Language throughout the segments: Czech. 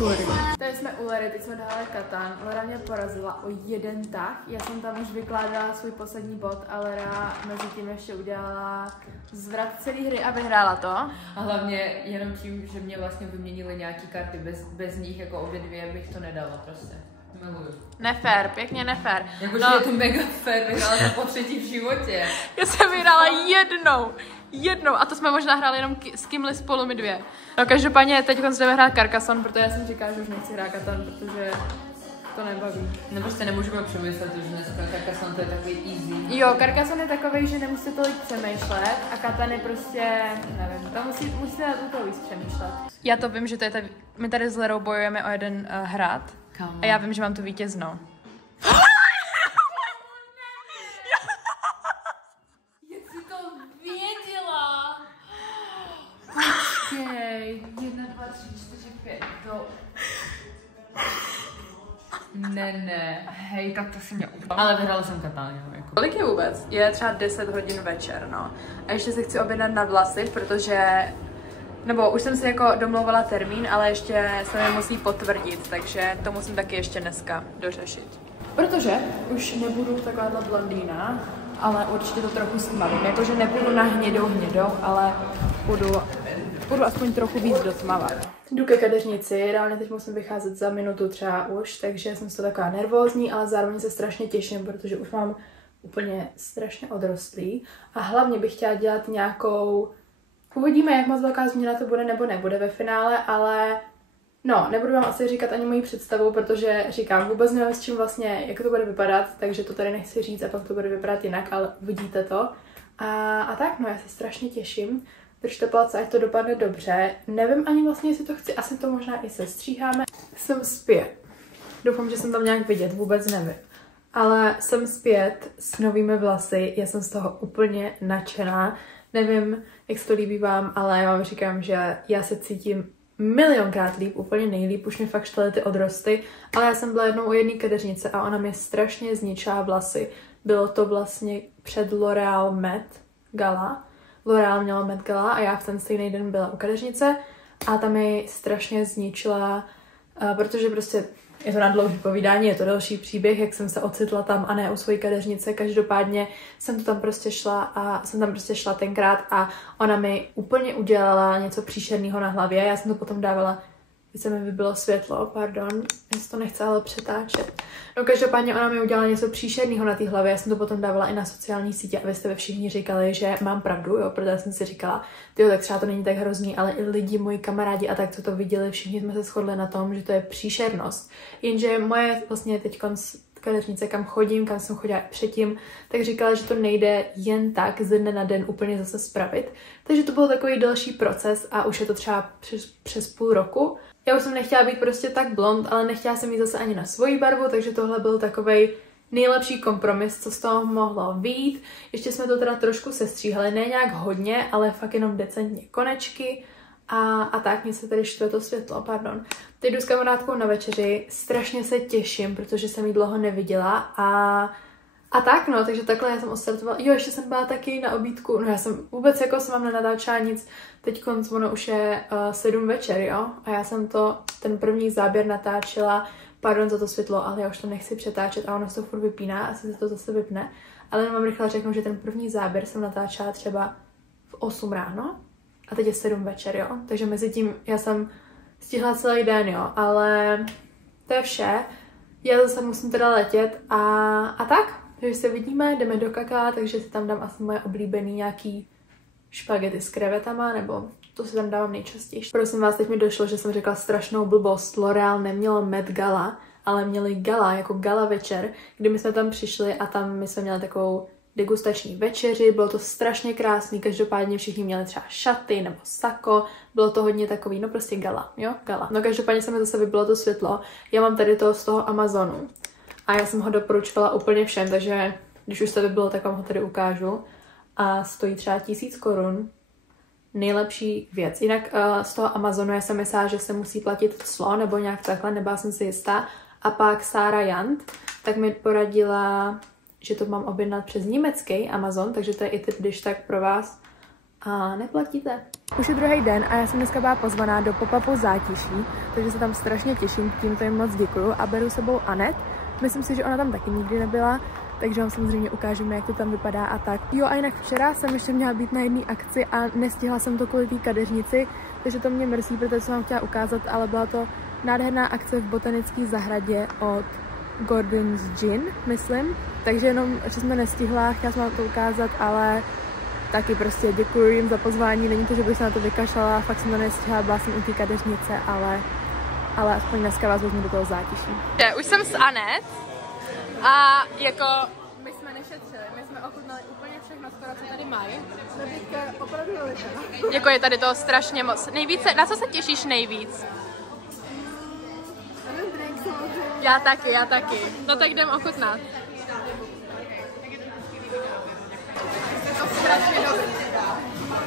Lory. Tady jsme u Lory, teď jsme dali Katan. Lora mě porazila o jeden tah. Já jsem tam už vykládala svůj poslední bod a Lora mezi tím ještě udělala zvrat celé hry a vyhrála to. A hlavně jenom tím, že mě vlastně vyměnili nějaký karty, bez nich jako obě dvě bych to nedala prostě. Miluju. Nefér, pěkně nefér. Jakože je to mega fair, vyhrála to po třetí v životě. Já jsem vyhrála jednou a to jsme možná hráli jenom s kýmli spolu my dvě. No každopádně teď jdeme hrát Carcassonne, protože já jsem říkala, že už nechci hrát Katan, protože to nebaví. No prostě nemůžeme přemyslet, že dneska Carcassonne to je takový easy. Jo, Carcassonne je takový, že nemusíte tolik přemýšlet a Katan je prostě, nevím, tam musíte u toho víc přemýšlet. Já to vím, že to je my tady s Lerou bojujeme o jeden hrad a já vím, že mám tu vítěznou. Počkej, 1, 2, 3, 4, 5, do... Ne, hej, tak to si mě úplně... Ale vyhrala jsem Katan, jo, jako. Kolik je vůbec? Je třeba 10 hodin večer, no. A ještě se chci objednat na vlasy, protože... Nebo už jsem si jako domlouvala termín, ale ještě se mi musí potvrdit, takže to musím taky ještě dneska dořešit. Protože už nebudu takováhle blondýna, ale určitě to trochu stmavím. Jakože nepůjdu na hnědou, ale budu aspoň trochu víc dotmavat. Jdu ke kadeřnici, reálně teď musím vycházet za minutu třeba už, takže jsem z toho taková nervózní, ale zároveň se strašně těším, protože už mám úplně strašně odrostlý a hlavně bych chtěla dělat nějakou... Uvidíme, jak moc velká změna to bude nebo nebude ve finále, ale no, nebudu vám asi říkat ani moji představu, protože říkám, vůbec nevím s čím vlastně, jak to bude vypadat, takže to tady nechci říct a pak to bude vypadat jinak, ale uvidíte to. A tak, no, já se strašně těším. Držte palce, ať to dopadne dobře. Nevím ani vlastně, jestli to chci, asi to možná i sestříháme. Jsem zpět. Doufám, že jsem tam nějak vidět, vůbec nevím. Ale jsem zpět s novými vlasy, já jsem z toho úplně nadšená. Nevím, jak se to líbí vám, ale já vám říkám, že já se cítím milionkrát líp, úplně nejlíp, už mi fakt štvely ty odrosty, ale já jsem byla jednou u jedné kadeřnice a ona mi strašně zničila vlasy. Bylo to vlastně před L'Oréal Met Gala. L'Oréal měla Met Gala a já v ten stejný den byla u kadeřnice a tam mi strašně zničila, protože prostě je to na dlouhý povídání, je to další příběh, jak jsem se ocitla tam a ne u svojí kadeřnice. Každopádně jsem tam prostě šla tenkrát a ona mi úplně udělala něco příšerného na hlavě. Já jsem to potom dávala, když se mi vybilo světlo, pardon, já to nechci ale přetáčet. No každopádně ona mi udělala něco příšerného na té hlavě, já jsem to potom dávala i na sociální sítě a vy jste všichni říkali, že mám pravdu, jo, protože jsem si říkala, tyjo, tak třeba to není tak hrozný, ale i lidi, moji kamarádi a tak, co to viděli, všichni jsme se shodli na tom, že to je příšernost. Jenže moje vlastně teď kadeřnice, kam chodím, kam jsem chodila předtím, tak říkala, že to nejde jen tak ze dne na den úplně zase spravit. Takže to byl takový další proces a už je to třeba přes půl roku. Já už jsem nechtěla být prostě tak blond, ale nechtěla jsem jít zase ani na svoji barvu, takže tohle byl takovej nejlepší kompromis, co z toho mohlo vyjít. Ještě jsme to teda trošku sestříhali, ne nějak hodně, ale fakt jenom decentně konečky. A tak, mě se tady štve to světlo, pardon. Teď jdu s kamarádkou na večeři, strašně se těším, protože jsem jí dlouho neviděla a tak no, takže takhle já jsem odstartovala. Jo, ještě jsem byla taky na obídku, no já jsem vůbec jako jsem vám nenatáčela nic, teď ono už je 7 večer, jo, a já jsem ten první záběr natáčela, pardon za to světlo, ale já už to nechci přetáčet a ono se to furt vypíná, asi se to zase vypne, ale jenom vám rychle řeknu, že ten první záběr jsem natáčela třeba v 8 ráno a teď je 7 večer, jo, takže mezi tím já jsem stihla celý den, jo, ale to je vše, já zase musím teda letět a tak. Takže se vidíme, jdeme do Kaka, takže si tam dám asi moje oblíbený nějaký špagety s krevetama, nebo to si tam dávám nejčastěji. Prosím vás, teď mi došlo, že jsem řekla strašnou blbost. L'Oréal nemělo Met Gala, ale měli gala, jako gala večer, kdy my jsme tam přišli a tam my jsme měli takovou degustační večeři, bylo to strašně krásný, každopádně všichni měli třeba šaty nebo sako, bylo to hodně takový, no prostě gala, jo, gala. No každopádně se mi zase vybilo to světlo, já mám tady to z toho Amazonu. A já jsem ho doporučovala úplně všem, takže když už se vybilo, tak vám ho tady ukážu. A stojí třeba 1000 korun. Nejlepší věc. Jinak z toho Amazonu já jsem myslela, že se musí platit clo, nebo nějak takhle, nebyla jsem si jistá. A pak Sarah Jant, tak mi poradila, že to mám objednat přes německý Amazon, takže to je i tip, když tak pro vás. a neplatíte. Už je druhý den a já jsem dneska byla pozvaná do pop-upu Zátiší, takže se tam strašně těším, tímto jim moc děkuju a beru sebou Anet. Myslím si, že ona tam taky nikdy nebyla, takže vám samozřejmě ukážeme, jak to tam vypadá a tak. Jo, a jinak včera jsem ještě měla být na jedné akci a nestihla jsem to kvůli té kadeřnici, takže to mě mrzí, protože jsem vám chtěla ukázat, ale byla to nádherná akce v botanické zahradě od Gordon's Gin, myslím. Takže jenom, že jsem to nestihla, chtěla jsem vám to ukázat, ale taky prostě děkuji jim za pozvání. Není to, že bych se na to vykašlala, fakt jsem to nestihla, byla jsem u té kadeřnice, ale aspoň dneska vás vezmu do toho Zátiší. Už jsem s Anet a jako my jsme nešetřili, my jsme ochutnali úplně všechno skoro, co tady mají. Opravdu jako je tady toho strašně moc. Nejvíce, na co se těšíš nejvíc? Já taky. No tak jdem ochutnat. To strašně dobrý.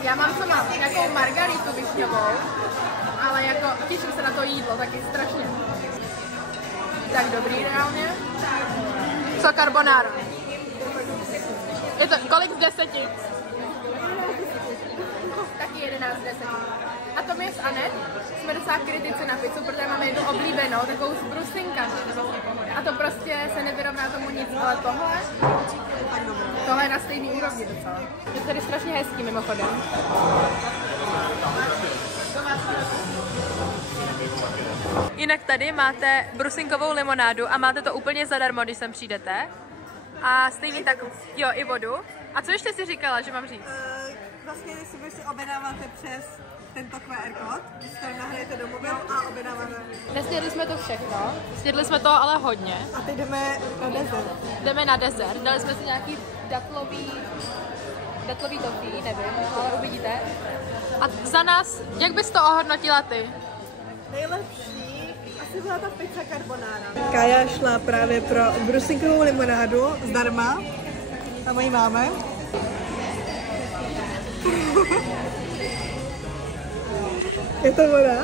Já mám nějakou margaritu višňovou, ale jako těším se na to jídlo, taky strašně. Tak dobrý reálně. Co carbonara? Je to kolik z 10? Taky 11 z 10. A to my s Anet jsme docela kritici na pizzu, protože máme jednu oblíbenou, takovou s brusinkama. A to prostě se nevyrovná tomu nic, ale tohle je na stejný úrovni docela. Je tady strašně hezký mimochodem. Jinak tady máte brusinkovou limonádu a máte to úplně zadarmo, když sem přijdete. A stejně tak, jo, i vodu. A co ještě si říkala, že mám říct? Vlastně si objednáváte přes tento QR kód, když to nahrajete do mobilu a objednáváte. Nesnědli jsme to všechno, snědli jsme to ale hodně. A teď jdeme na dezert. Jdeme na dezert, dali jsme si nějaký datlový toffee, nevím, ale uvidíte. A za nás, jak bys to ohodnotila ty? Nejlepší asi byla ta pizza carbonara. Kája šla právě pro brusinkovou limonádu zdarma. Tam ji máme. Je to voda.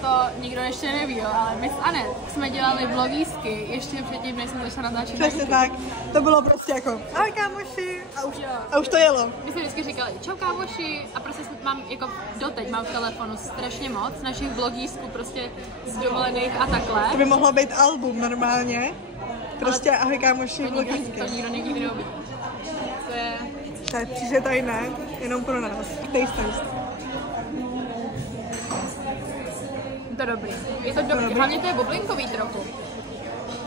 To nikdo ještě neví, jo, ale my s Anet jsme dělali vlogísky ještě předtím, než jsem začala natáčet. Přesně tak. To bylo prostě jako ahoj kámoši a už to jelo. My jsme vždycky říkali čau kámoši a prostě mám jako doteď mám v telefonu strašně moc našich vlogísků prostě z dovolených a takhle. To by mohlo být album normálně. Prostě ale ahoj kámoši vlogísky. To nikdo nikdy neuvidí. To je příště tajné, jenom pro nás. Taste. Je to dobrý. Je to dobrý. Hlavně to je bublinkový trochu.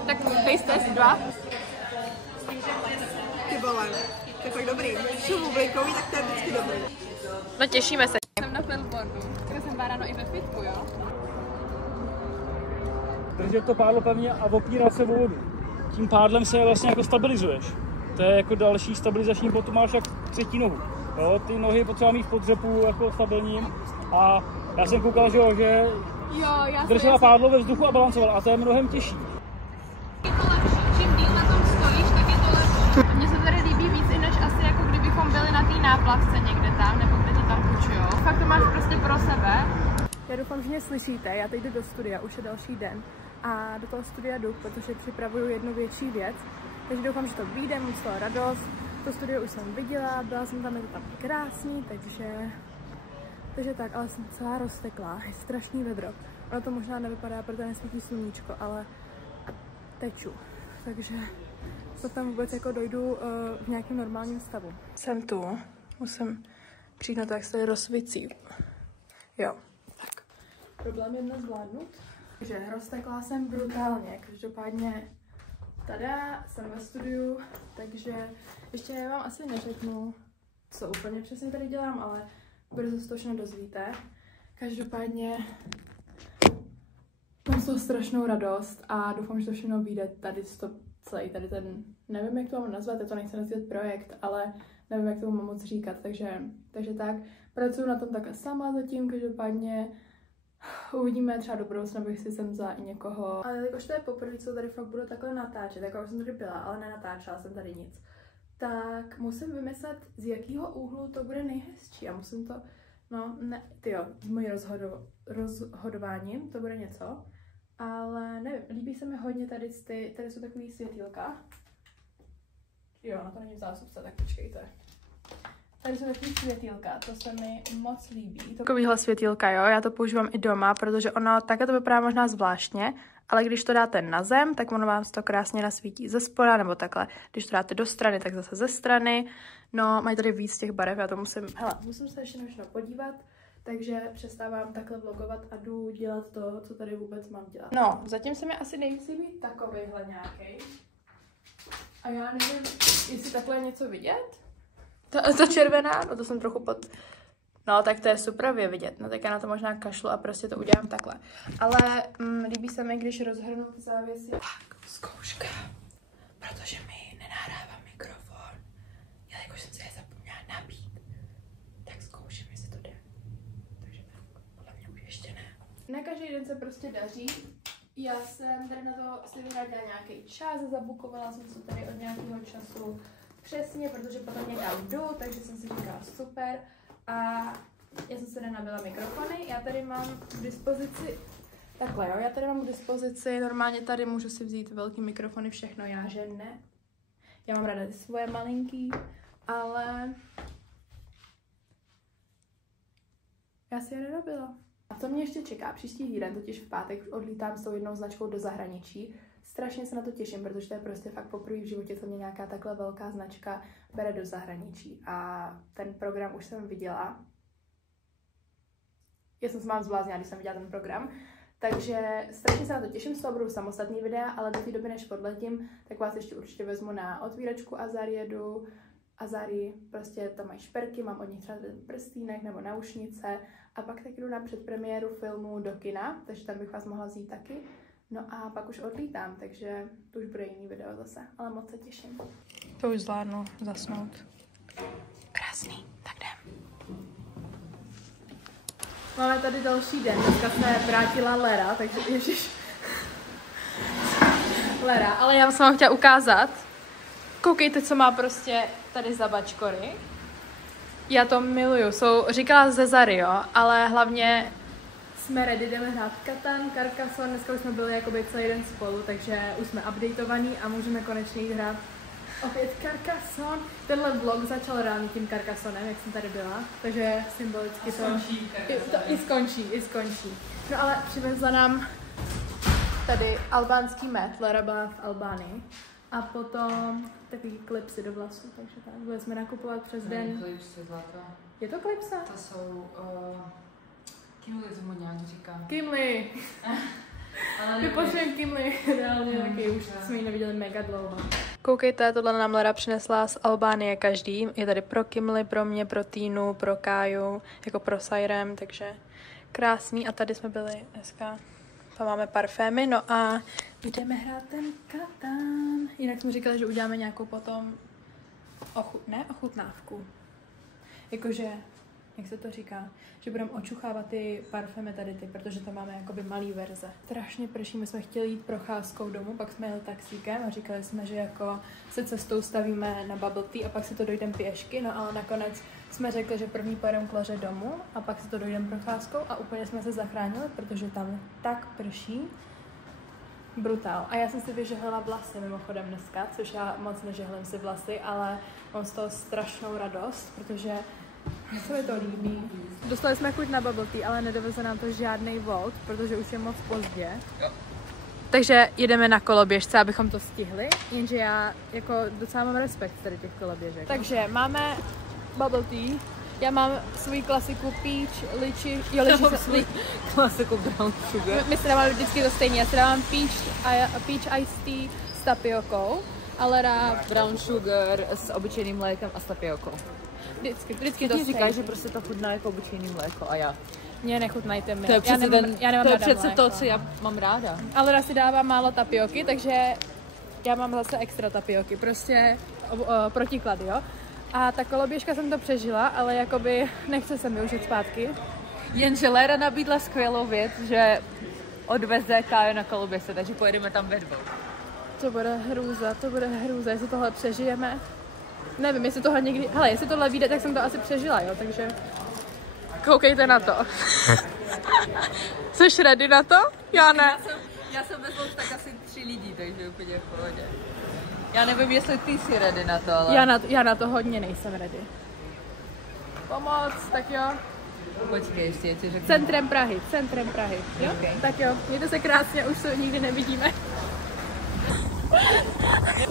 Tak taste test 2. Ty vole, to je fakt dobrý. Když jsou bublinkový, tak to je vždycky dobrý. No těšíme se. Jsem na billboardu, která jsem byla ráno i ve fitku, jo? Držet to pádlo pevně a opírat se o vodu. Tím pádlem se vlastně jako stabilizuješ. To je jako další stabilizační bod, tu máš jak třetí nohu. Jo, ty nohy potřeba mít v podřepu jako stabilním a já jsem koukal, že držela pádlo ve vzduchu a balancovala a to je mnohem těžší. Je to lepší, čím díl na tom stojíš, tak je to lepší. Mně se tady líbí víc, než asi jako kdybychom byli na té náplavce někde tam, nebo kde to tam půjčujou. Fakt to máš prostě pro sebe. Já doufám, že mě slyšíte, já teď jdu do studia, už je další den a do toho studia jdu, protože připravuju jednu větší věc. Takže doufám, že to vyjde, mám z toho radost. To studio už jsem viděla, byla jsem tam, je to tam krásný, takže tak, ale jsem celá rozteklá, je strašný vedro. Ono to možná nevypadá, protože nesvítí sluníčko, ale teču, takže to tam vůbec jako dojdu v nějakém normálním stavu. Jsem tu, musím přijít na to, jak se tady rozsvící. Jo, tak. Problém je dnes zvládnout. Takže roztekla jsem brutálně, každopádně tada, jsem ve studiu, takže ještě vám asi neřeknu, co úplně přesně tady dělám, ale brzo se to všechno dozvíte. Každopádně mám z toho strašnou radost a doufám, že to všechno vyjde tady celý tady ten, nevím, jak to mám nazvat, já to nechci nazvat projekt, ale nevím, jak to mám moc říkat, takže tak, pracuji na tom takhle sama zatím, každopádně uvidíme, třeba do budoucna bych si sem vzala i někoho. Ale jakož to je poprvé, co tady fakt budu takhle natáčet, jako už jsem tady byla, ale nenatáčela jsem tady nic, tak musím vymyslet, z jakého úhlu to bude nejhezčí a musím to, no ne, tyjo, s mojím rozhodováním to bude něco, ale nevím, líbí se mi hodně tady jsou takový světýlka. Jo, na to není v zásuvce, tak počkejte. Tady jsou takový světýlka, to se mi moc líbí. Takovýhle světýlka, jo, já to používám i doma, protože ono také to vypadá možná zvláštně, ale když to dáte na zem, tak ono vám to krásně nasvítí ze spoda, nebo takhle. Když to dáte do strany, tak zase ze strany. No, mají tady víc těch barev, já to musím se ještě na podívat. Takže přestávám takhle vlogovat a jdu dělat to, co tady vůbec mám dělat. No, zatím se mi asi nejvíc líbí takovejhle nějaký. A já nevím, jestli takhle je něco vidět. To červená, no to jsem trochu pod... No, tak to je super vidět. No, tak já na to možná kašlu a prostě to udělám takhle. Ale líbí se mi, když rozhrnu ty závěsy. Tak, zkouška. Protože mi nenahrává mikrofon. Jelikož jsem si je zapomněla nabít. Tak zkouším, jestli to jde. Takže podle mě už ještě ne. Ne každý den se prostě daří. Já jsem tady na to si vyhradila nějaký čas, zabukovala jsem se tady od nějakého času přesně, protože potom někam jdu, takže jsem si říkala super. A já jsem se nenabila mikrofony, já tady mám k dispozici, takhle jo, já tady mám k dispozici, normálně tady můžu si vzít velký mikrofony, všechno, já že ne. Já mám ráda ty svoje malinký, ale já si je nenabila. A co mě ještě čeká? Příští týden, totiž v pátek, už odlítám s tou jednou značkou do zahraničí. Strašně se na to těším, protože to je prostě fakt poprvé v životě, co mě nějaká takhle velká značka bere do zahraničí. A ten program už jsem viděla. Já jsem se mám zbláznila, když jsem viděla ten program. Takže strašně se na to těším, z toho budou samostatný videa, ale do té doby, než odletím, tak vás ještě určitě vezmu na otvíračku Azariedu. Azari, prostě tam mají šperky, mám od nich třeba ten prstýnek nebo naušnice. A pak tak jdu na předpremiéru filmu do kina, takže tam bych vás mohla vzít taky. No a pak už odlítám, takže to už bude jiný video zase, ale moc se těším. To už zvládnu zasnout. Krásný, tak jdem. Máme tady další den, dneska se vrátila Lera, takže ježiš. Lera, ale já jsem vám chtěla ukázat. Koukejte, co má prostě tady za bačkory. Já to miluju, říkala ze Zary, jo, ale hlavně jsme ready, jdeme hrát Katan, Carcassonne, dneska už jsme byli jakoby celý den spolu, takže už jsme updateovaný a můžeme konečně jít hrát opět Carcassonne. Tenhle vlog začal ráno tím Carcassonem, jak jsem tady byla, takže symbolicky to i skončí. No ale přivezla nám tady albánský med, Lara byla v Albánii. A potom takový klipsy do vlasů, takže tak. Byli jsme nakupovat přes den. Klipsy, zlato. Je to klipsa? To jsou... Kimli tomu nějak říká. Kimli! My potřebujeme Kimli, reálně taky, už jsme ji neviděli mega dlouho. Koukejte, tohle nám Lara přinesla z Albánie každý. Je tady pro Kimli, pro mě, pro Týnu, pro Káju, jako pro Sairem, takže krásný. A tady jsme byli dneska. Tam máme parfémy, no a jdeme hrát ten Katan. Jinak jsme říkali, že uděláme nějakou potom ochutnávku. Jakože, jak se to říká, že budeme očuchávat ty parfémy tady protože tam máme jakoby malý verze. Strašně prší, my jsme chtěli jít procházkou domů, pak jsme jeli taxíkem a říkali jsme, že jako se cestou stavíme na bubble tea a pak si to dojdeme pěšky, no ale nakonec jsme řekli, že první pojedeme k Laře domů a pak si to dojdeme procházkou a úplně jsme se zachránili, protože tam tak prší. Brutál. A já jsem si vyžehlila vlasy mimochodem dneska, což já moc nežehlím si vlasy, ale mám z toho strašnou radost, protože se mi to líbí. Dostali jsme chuť na bubble tea, ale nedoveze nám to žádný Volt, protože už je moc pozdě. Jo. Takže jedeme na koloběžce, abychom to stihli, jenže já jako docela mám respekt tady těch koloběžek. Takže máme bubble tea, já mám svůj klasiku peach, lychee, klasiku brown sugar. My si dáváme vždycky to stejně, já si dávám peach iced tea s tapiokou, ale brown sugar s obyčejným mlékem a s tapiokou. Vždycky to říká, že prostě to chutná jako obyčejný mléko a já. Mě nechutnajte mi. To je přece, mléko. To, co já mám ráda. Ale si dává málo tapioky, takže já mám zase extra tapioky, prostě protiklad, jo. A ta koloběžka jsem to přežila, ale jakoby nechce se mi už jít zpátky. Jenže Léra nabídla skvělou věc, že odveze Káju na koloběžce, takže pojedeme tam ve dvou. To bude hrůza, jestli tohle přežijeme. Nevím, jestli tohle někdy... Hele, jestli tohle vyjde, tak jsem to asi přežila, jo, takže... Koukejte na to. Jsi ready na to? Já ne. Já jsem vezl tak asi 3 lidí, takže úplně v pohodě. Já nevím, jestli ty jsi ready na to, ale... Já na to hodně nejsem ready. Pomoc, tak jo. Počkej, ještě ti řeknu. Centrem Prahy, jo? Okay. Tak jo, mějte se krásně, už se nikdy nevidíme.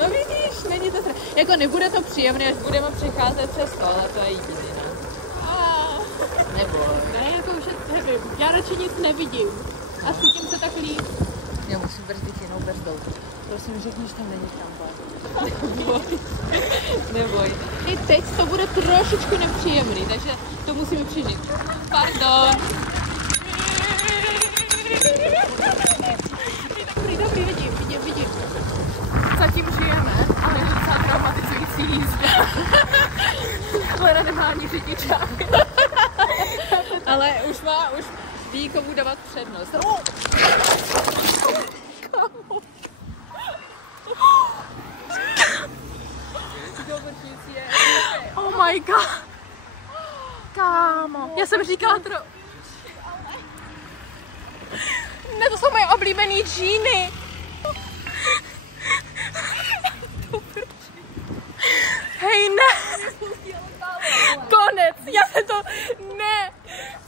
No vidíš, není to jako nebude to příjemné, až budeme přicházet přes to, ale to je jediný, no. Nebo... Ne, jako už nevím, já radši nic nevidím a cítím se tak líp. Já musím brzdit jinou brzdou. Prosím, řekni, že tam není šampán. Neboj. I teď to bude trošičku nepříjemný, takže to musíme přežít. Pardon. Dobrý, vidím. Zatím žijeme, ale je to docela traumatizující jízda. Lena nemá ani řidičák. Ale už ví, komu dávat přednost. Oh my god. Kámo. Já jsem říkala Ne, to jsou moje oblíbený džíny. Hej, ne. Konec. Ne.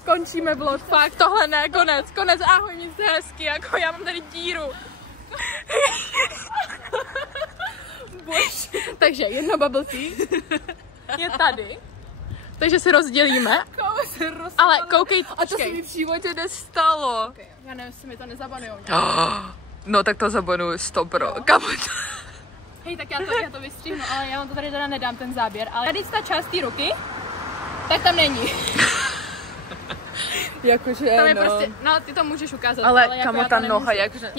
Končíme vlog, fakt, tohle ne, konec, ahoj, nic hezky, jako já mám tady díru. Bož. Takže jedno bubble tea je tady, takže se rozdělíme, ale koukej, a to se mi v životě nestalo. Okay, já nevím, jestli mi to nezabanujou. No tak to zabanuju 100%, kamo to. Hej, tak já to vystřihnu, ale já vám to tady teda nedám ten záběr, ale tady ta část té ruky, tak tam není. Jakože tam je prostě, no ty to můžeš ukázat, ale jako kamo ta noha, jakže...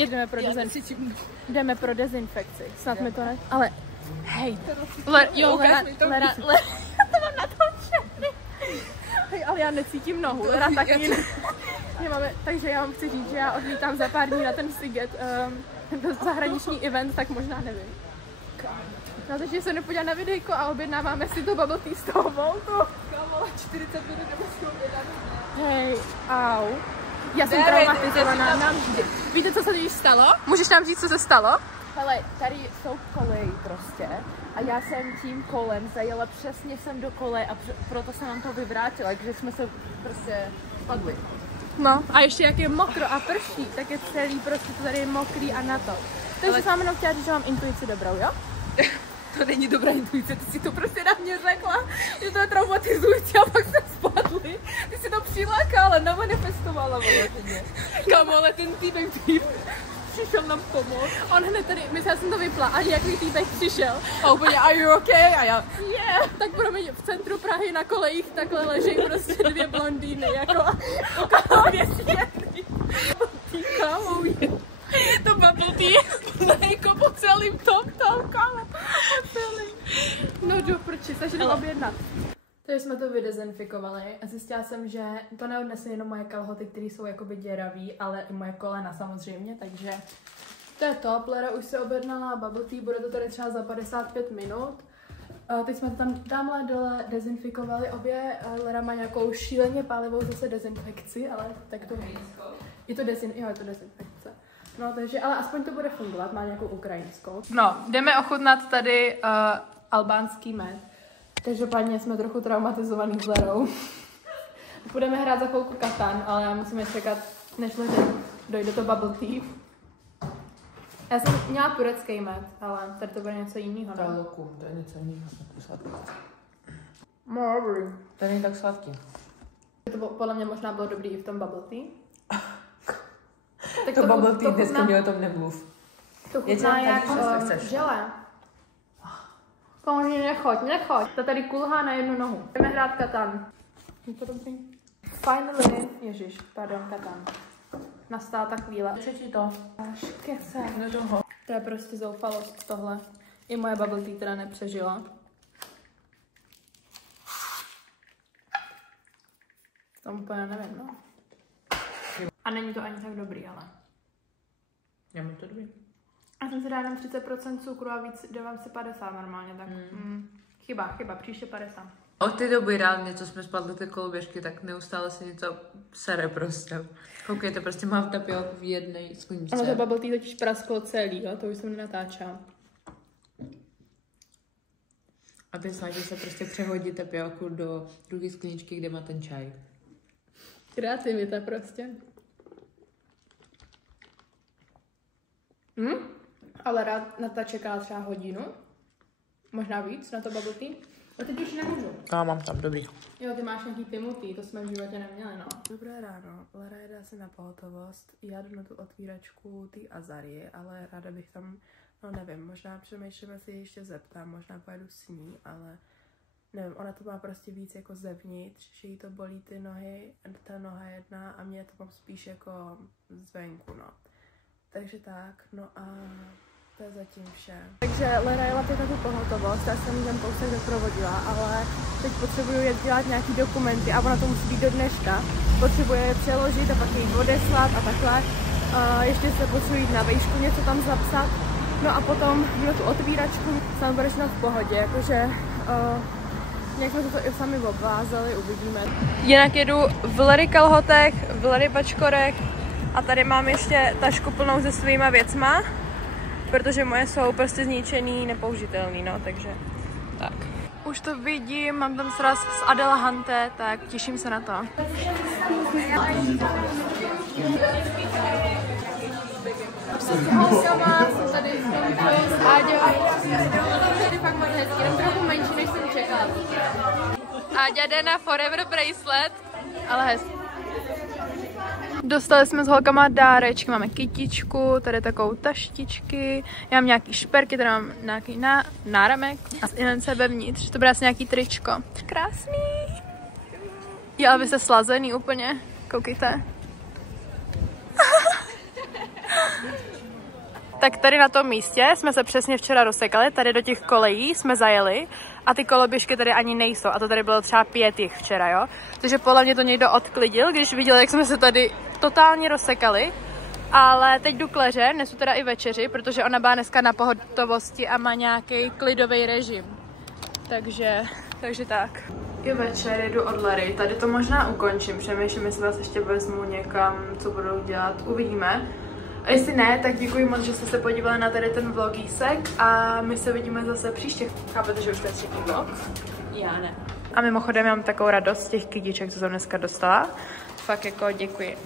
Jdeme pro dezinfekci, snad mi to ne... Ale, hej, Lera, to mám natočený. Hej, ale já necítím nohu, Lera taky ne. Takže já vám chci říct, že já odlítám za pár dní na ten Siget, zahraniční event, tak možná nevím. No, takže se nepodívá na videjko a objednáváme si to bubble tea z toho Voltu. Kamo, 40 minut nemusím objednat. Hej, au. Já jsem traumatizovaná navždy. Víte, co se teď stalo? Můžeš nám říct, co se stalo? Hele, tady jsou koleji prostě a já jsem tím kolem zajela přesně sem do koleje a proto jsem nám to vyvrátila, takže jsme se prostě spadli. No a ještě jak je mokro a prší, tak je celý prostě to tady je mokrý a na to. Takže jsem jenom chtěla říct, že mám intuici dobrou, jo? To není dobrá intuice, ty si to prostě na mě řekla, že to je traumatizující a pak jsme spadli. Ty si to přilákala, nemanifestovala vlastně. Kamo, ale ten týpek přišel nám pomoct. On hned tady, já jsem to vypla a nějaký týpek přišel a úplně, are you okay? A já, yeah. Tak budeme v centru Prahy na kolejích takhle leží prostě dvě blondýny, jako okolo dvě stěny. Kámo, to bubble tea, jako po celým tom, kámo, po celým. No jdu, proč, takže jdu objednat. Takže jsme to vydezinfikovali a zjistila jsem, že to neodnesly jenom moje kalhoty, které jsou jakoby děravý, ale i moje kolena samozřejmě, takže to je top. Lera už se objednala bubble tea, bude to tady třeba za 55 minut. Teď jsme to tam tamhle dole dezinfikovali obě, Lera má nějakou šíleně pálivou zase dezinfekci, ale tak to je to dezinfekce. No takže, ale aspoň to bude fungovat, má nějakou ukrajinskou. No, jdeme ochutnat tady albánský med. Každopádně jsme trochu traumatizovaný s Lerou. Budeme hrát za chvilku Katan, ale musíme čekat, než dojde to bubble tea. Já jsem měla turecký med, ale tady to bude něco jiného. To je lokum, to je něco jiného. No, dobrý. To není tak sladký. To podle mě možná bylo dobrý i v tom bubble tea. Tak to bubble tea, dneska mě o tom nemluv. To chutná jak želé. Komuži, nechoď. To tady kulhá na jednu nohu. Jdeme hrát Katan. Je to dobrý? Finally, Katan. Nastala ta chvíle. Přečti to. Až kece. To je prostě zoufalost tohle. I moje bubble tea teda nepřežila. To úplně nevím, no. A není to ani tak dobrý, ale. Já mám to dobrý. Já jsem si dala jenom 30% cukru a víc dávám si 50 normálně, tak chyba, příště 50. Od té doby reálně, co jsme spadli ty koloběžky, tak neustále se něco sere prostě. Koukejte, prostě mám tapioku v jedné skleničce. Ono to bubble tea totiž prasklo celý, jo? To už jsem nenatáčela. A teď snaží se prostě přehodit tepelku do druhé skleničky, kde má ten čaj. Kreativita prostě. Ale rád na ta čeká třeba hodinu. Možná víc na to bubble tea. A teď už nemůžu. Já mám tam, dobrý. Jo, ty máš nějaký Timothy, to jsme v životě neměli, no. Dobré ráno, Lara jede asi na pohotovost. Já jdu na tu otvíračku té Azarie, ale ráda bych tam, no nevím, možná přemýšlím, jestli ještě zeptám, možná pojedu s ní, ale nevím, ona to má prostě víc jako zevnitř, že jí to bolí ty nohy, ta noha jedna a mě to mám spíš jako zvenku, no. Takže tak, no a to je zatím vše. Takže Lara jela teď na tu pohotovost, já jsem ten kousek doprovodila, ale teď potřebuju jet dělat nějaký dokumenty a ona to musí být do dneška. Potřebuje je přeložit a pak je odeslat a takhle. Ještě se potřebuji jít na vejšku, něco tam zapsat. No a potom na tu otvíračku, tam bude všechno v pohodě, jakože nějak jsme to i sami obvázali, uvidíme. Jinak jedu v Lary kalhotech, v Lary bačkorech a tady mám ještě tašku plnou se svýma věcma. Protože moje jsou prostě zničený, nepoužitelný, no, takže tak. Už to vidím, mám tam sraz s Adela Hante, tak těším se na to. S holkama, jsem tady v tomto s Áďou. Tady fakt moc hezký, jenom trochu menší, než jsem čekala. Áďa jde na Forever Bracelet, ale hezký. Dostali jsme s holkama dárečky, máme kytičku, tady takovou taštičky, já mám nějaký šperky, tady mám nějaký náramek a z Inence vevnitř, to bude asi nějaký tričko. Krásný! Jo, ale vy jste slazený úplně, koukejte. Tak tady na tom místě jsme se přesně včera rozsekali, tady do těch kolejí jsme zajeli a ty koloběžky tady ani nejsou a to tady bylo třeba 5 jich včera, jo. Takže podle mě to někdo odklidil, když viděl, jak jsme se tady totálně rozsekali. Ale teď jdu k Leře, nesu teda i večeři, protože ona byla dneska na pohotovosti a má nějaký klidový režim. Takže tak. Je večer, jedu od Lary, tady to možná ukončím, přemýšlím, jestli vás ještě vezmu někam, co budu dělat, uvidíme. A jestli ne, tak děkuji moc, že jste se podívali na tady ten vlogísek a my se vidíme zase příště. Chápete, že už to je 3. vlog? Já ne. A mimochodem mám takovou radost z těch kytiček, co jsem dneska dostala. Fakt jako děkuji.